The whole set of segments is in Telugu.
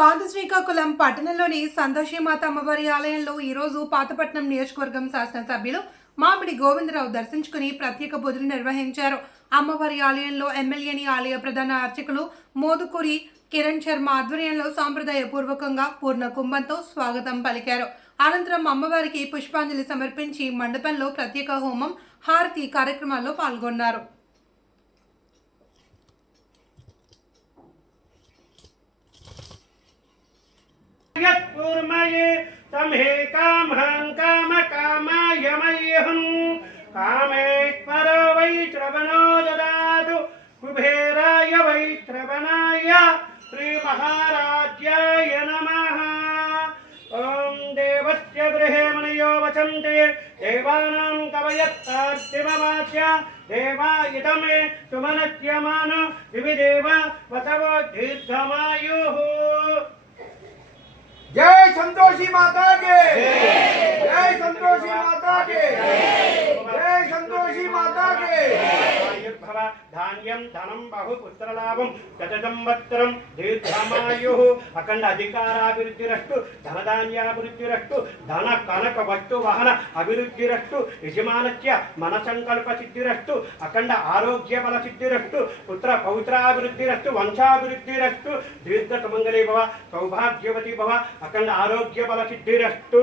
పాత శ్రీకాకుళం పట్టణంలోని సంతోషిమాత అమ్మవారి ఆలయంలో ఈరోజు పాతపట్నం నియోజకవర్గం శాసనసభ్యులు మామిడి గోవిందరావు దర్శించుకుని ప్రత్యేక పూజలు నిర్వహించారు అమ్మవారి ఆలయంలో ఎమ్మెల్యేని ఆలయ ప్రధాన అర్చకులు మోదుకూరి కిరణ్ శర్మ ఆధ్వర్యంలో సాంప్రదాయపూర్వకంగా పూర్ణ కుంభంతో స్వాగతం పలికారు అనంతరం అమ్మవారికి పుష్పాంజలి సమర్పించి మండపంలో ప్రత్యేక హోమం హారతి కార్యక్రమాల్లో పాల్గొన్నారు कुर्मये तम हे काम काम कामाय कामे परो वै श्रवणो ददातु कुभेराय वै श्रवणाय महाराज्याय नमः ओम देवस्य गृहे मनयो वचन्ते देवानां कवयत्तार्तिमवाच्य देवा इदमे दिवि दिविदेव वसवो दीर्घमायुः सी माता ధాన్యం ధనం బహు పుత్రలాభం గత సంవత్సరం దీర్ఘమాయు అఖండ అధికారాభివృద్ధిరష్టు ధనధాన్యాభివృద్ధిరష్టు ధన కనక వస్తు వహన అభివృద్ధిరష్టు యజమానత్య మన సంకల్ప సిద్ధిరష్టు అఖండ ఆరోగ్య బల సిద్ధిరష్టు పుత్ర పౌత్రాభివృద్ధిరష్టు వంశాభివృద్ధిరష్టు దీర్ఘ సుమంగళీ భవ సౌభాగ్యవతి భవ అఖండ ఆరోగ్య బల సిద్ధిరష్టు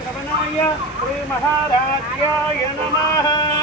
श्रवणाय श्रीमहाराज्याय नमः